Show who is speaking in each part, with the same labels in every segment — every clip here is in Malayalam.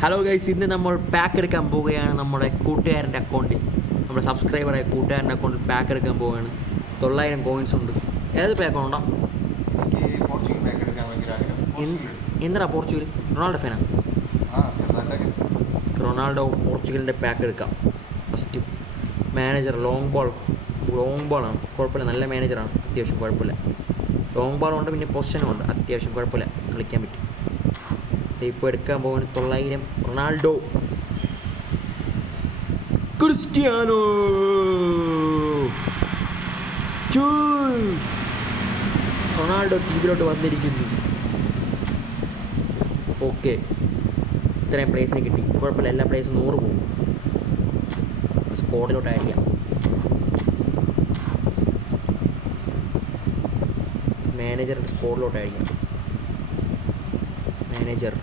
Speaker 1: ഹലോ ഗൈസ് ഇന്ന് നമ്മൾ പാക്ക് എടുക്കാൻ പോവുകയാണ് നമ്മുടെ കൂട്ടുകാരന്റെ അക്കൗണ്ടിൽ നമ്മുടെ സബ്സ്ക്രൈബറായ കൂട്ടുകാരന്റെ അക്കൗണ്ടിൽ പാക്ക് എടുക്കാൻ പോവുകയാണ്. തൊള്ളായിരം കോയിൻസ് ഉണ്ട്. ഏത് പാക്ക് ഉണ്ടോ? എന്തിനാ പോർച്ചുഗൽ റൊണാൾഡോ ഫാനാ റൊണാൾഡോ പോർച്ചുഗലിന്റെ പാക്ക് എടുക്കാം. First manager long ball long ബോളാണ് കുഴപ്പമില്ല നല്ല മാനേജറാണ് അത്യാവശ്യം കുഴപ്പമില്ല. ലോങ് ബോളുണ്ട് പിന്നെ പൊസിഷനും ഉണ്ട്. അത്യാവശ്യം കുഴപ്പമില്ല. കളിക്കാൻ പറ്റും. ഇപ്പോൾ എടുക്കാൻ പോകാൻ തൊള്ളായിരം റൊണാൾഡോ. ക്രിസ്റ്റിയാനോ. റൊണാൾഡോ ടീമിലോട്ട് വന്നിരിക്കുന്നു. ഓക്കെ. ഇത്രയും പ്ലേസിന് കിട്ടി. കുഴപ്പമില്ല എല്ലാ പ്ലേസും നൂറ് പോകും. സ്കോഡിലോട്ട് ആഡ് ചെയ്യാം. മാനേജറിന്റെ സ്കോഡിലോട്ട് ആഡ് ചെയ്യാം. Manager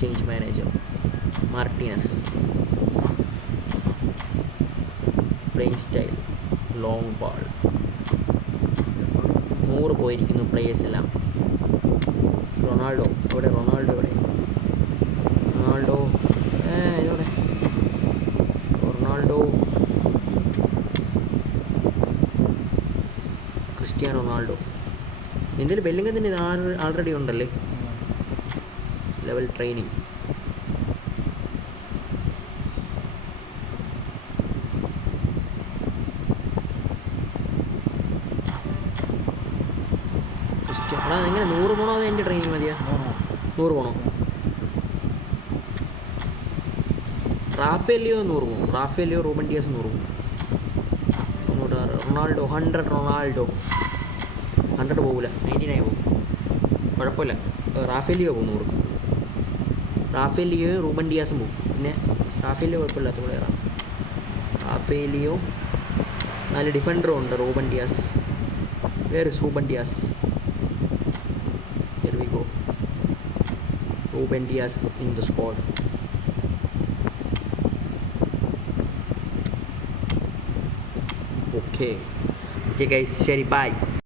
Speaker 1: change manager Martinez playing style long ball നൂറ് പോയിരിക്കുന്നു പ്ലേയേഴ്സ് എല്ലാം. റൊണാൾഡോ ഇവിടെ റൊണാൾഡോ ഇവിടെ. റൊണാൾഡോ ഏ ഇതോടെ. റൊണാൾഡോ. Cristiano Ronaldo. എന്തെങ്കിലും ബെല്ലിംഗം ഇത് ആൾറെഡി ഉണ്ടല്ലേ? ലെവൽ ട്രെയിനിങ് എങ്ങനെ നൂറ് പോണോ അത് എന്റെ ട്രെയിനിങ് മതിയാ? നൂറ് പോണോ. റാഫേലിയോ നൂറ് പോകും റാഫേലിയോ റൂബൻ ഡിയാസ് നൂറ് പോകും തൊണ്ണൂറ്റാറ് റൊണാൾഡോ ഹൺഡ്രഡ് റൊണാൾഡോ. ഹൺഡ്രഡ് പോകില്ല നയന്റി നയൻ പോകും കുഴപ്പമില്ല റാഫേലിയോ പോകും നൂറ്. റാഫേലിയോ റൂബൻ ഡിയാസും പോകും പിന്നെ റാഫേലിയോ കുഴപ്പമില്ലാത്ത പ്ലെയറാണ് റാഫേലിയോ നല്ല ഡിഫൻഡറും ഉണ്ട് റൂബൻ ഡിയാസ്. വേറെ Ruben Dias. Go Ruben Dias in the squad okay okay guys ശരി ബൈ